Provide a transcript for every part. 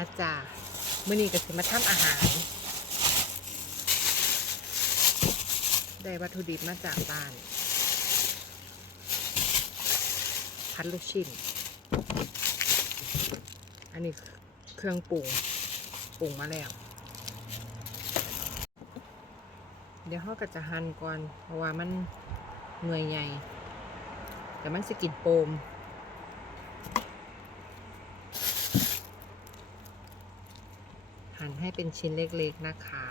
มาจ้ามื่อนี้ก็สิมาทำอาหาร ได้วัตถุดิบมาจากบ้าน พัดลูกชิ้น อันนี้เครื่องปรุงปรุงมาแล้ว เดี๋ยวเขาก็จะหั่นก่อน เพราะว่ามันหน่วยใหญ่ แต่มันสกินโปม หั่นให้เป็นชิ้นเล็กๆนะคะ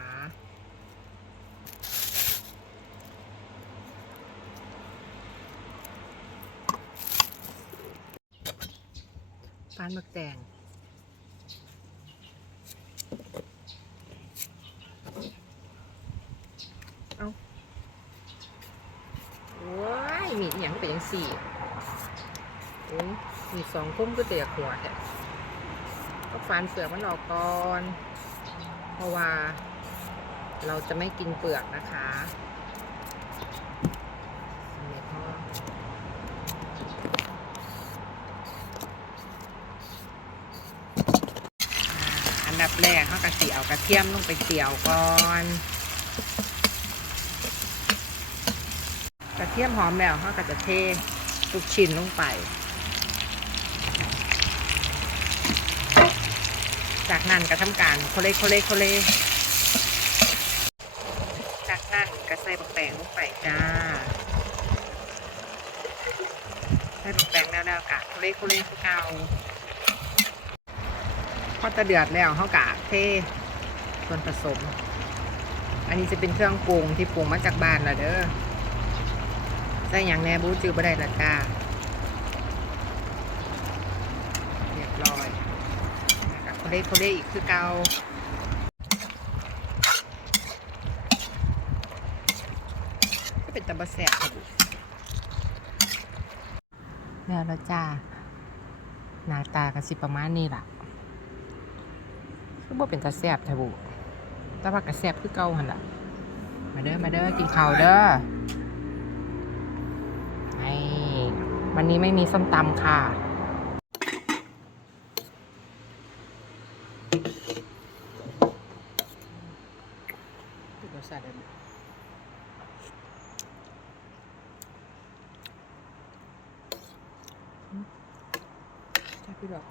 ปานหมักแตงเอาว้ายมีอย่างเป็นอย่างสี่โอ้ยมีสองคุ้มก็เตียขวดอะก็ฟันเปลือกมันออกก่อน เพราะว่า เราจะไม่กินเปลือกนะคะอันดับแรกเขากระเจียวกระเทียมลงไปเจียวก่อนกระเทียมหอมแล้วเขาก็จะเทลูกชิ้นลงไป จากนั้นก็ทำการโคเลโคเลโคเลจากนั้นก็ใส่บักแปงลงไปจ้า ใส่บักแปงแล้วแล้วกะโคเลโคเลคือเก่าพอตะเดือดแล้วเขากะเทส่วนผสม อันนี้จะเป็นเครื่องปรุงที่ปรุงมาจากบ้านล้วเด้อใส่อย่างแนบูจือบ่ได้ละจ้าเรียบร้อย นะครับเขาเล่เขาเล่อีกคือเกาก็เป็นตะบะแสบค่ะบุแล้วแล้วจ้า หน้าตากันสิประมาณนี้ล่ะคือบ่เป็นตะแสบแทบุต่ว่ากระแสบคือเก่าหันล่ะ มาเด้อ มาเด้อ กินข้าวเด้อนี่วันนี้ไม่มีส้มตำค่ะ ร สัติอะไรใช่พี่ดอก